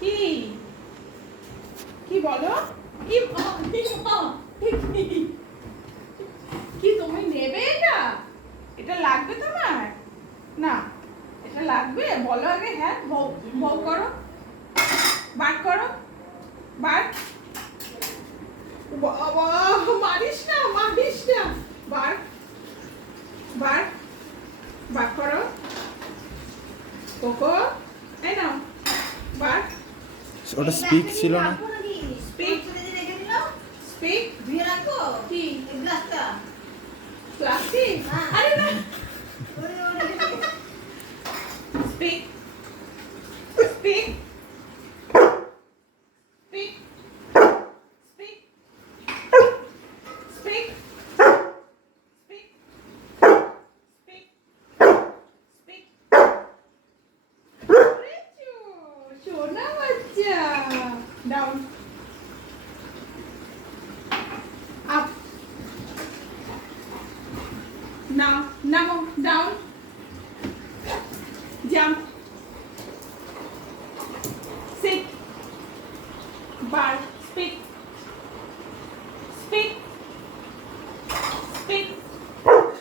কি কি বলো? কি কি তুমি নেবে এটা? এটা লাগবে তোমার? না, এটা লাগবে? বলো আগে। হ্যাঁ, বউ করো, বার করো, বার। বাবা, মারিস না, মারিস না। বার বার বার করো। কোকো, এই নাও, বার। ওটা স্পিক ছিল না? স্পিক, স্পিক ধুয়ে রাখো কি? এই গ্লাসটা। প্লাস্টিক? হ্যাঁ। আরে না, ওরে ওরে speak, speak, speak, speak, speak, speak, speak, speak. করেছো, সোনা বাচ্চা। ডাউন, আপ, নাও, নামো, ডাউন, জাম্প, সিট, বার, স্পিক,